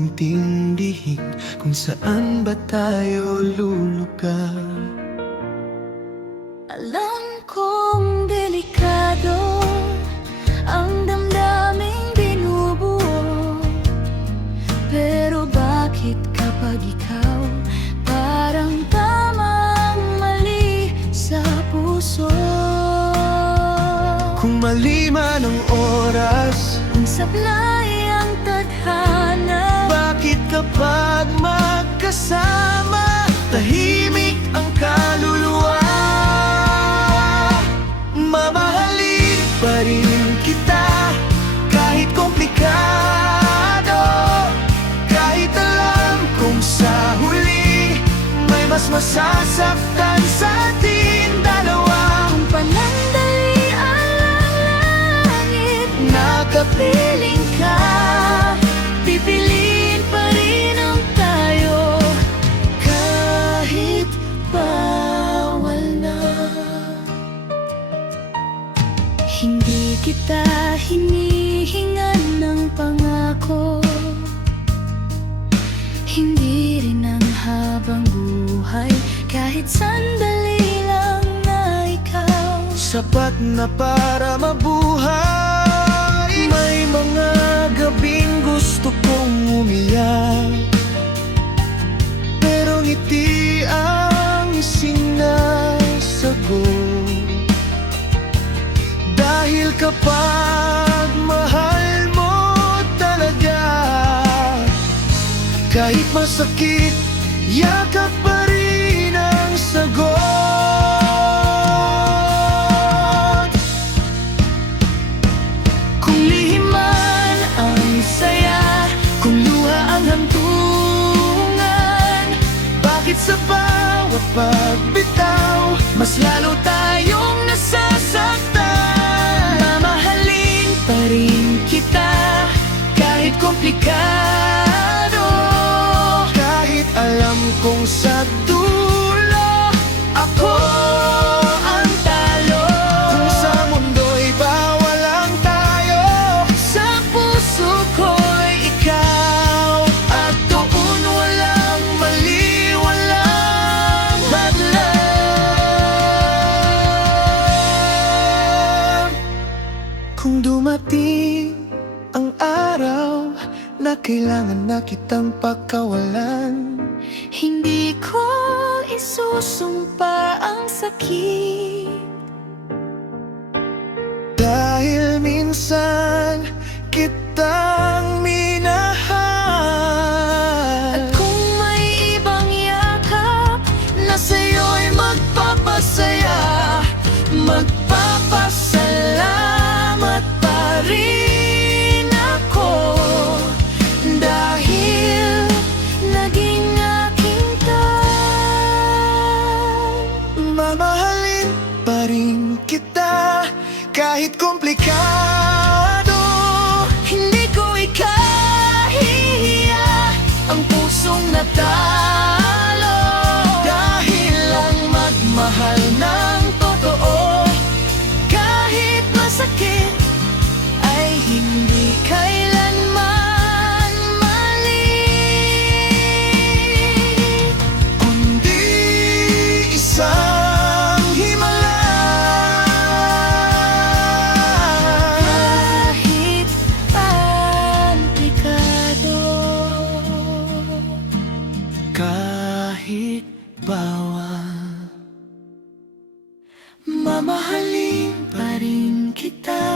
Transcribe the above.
intindihin kung saan ba tayo lulugar. Alam kong delikado ang damdaming binubuo, pero bakit kapag ikaw parang tamang mali sa puso? Kung mali man ang oras, Kung sablay ang tadhana, bakit kapag magkasama tahimik ang kaluluwa? Mamahalin pa rin kita kahit komplikado, kahit alam kong sa huli may mas masasaktan sa ating dalawa. kung panandalian lang langit, Nakapiling ka, pipiliin pa rin ang tayo, kahit bawal na. Hindi kita hinihingan ng pangako, hindi rin ang habang buhay, kahit sandali lang na ikaw. sapat na para mabuhay. May mga gabing gusto kong umiyak, pero ngiti ang sinasagot. Dahil kapag mahal mo talaga, kahit masakit, yakap pa rin ang sagot. Kung lihim man ang saya, kung luha ang hantungan, Bakit sa bawat pagbitaw mas lalo tayong nasasaktan? mamahalin pa rin kita kahit komplikado, Kahit alam kong sa dulo ako ang talo. Kung sa mundo'y bawal ang tayo, sa puso ko'y ikaw, at doon walang mali, walang hadlang. Kung dumating ang araw na kailangan na kitang pakawalan, hindi ko isusumpa ang sakit. dahil minsan kitang minahal. At kung may ibang yakap na sa'yo'y magpapasaya, magpapasalamat pa rin ako, dahil naging aking ka. Mamahalin pa rin kita kahit komplikado. Hindi ko ikahihiya ang pusong natalo, Dahil lang magmahal ng totoo, kahit masakit ay hindi kailanman mali. kundi isang himala. Kahit komplikado, Kahit bawal, mamahalin pa rin kita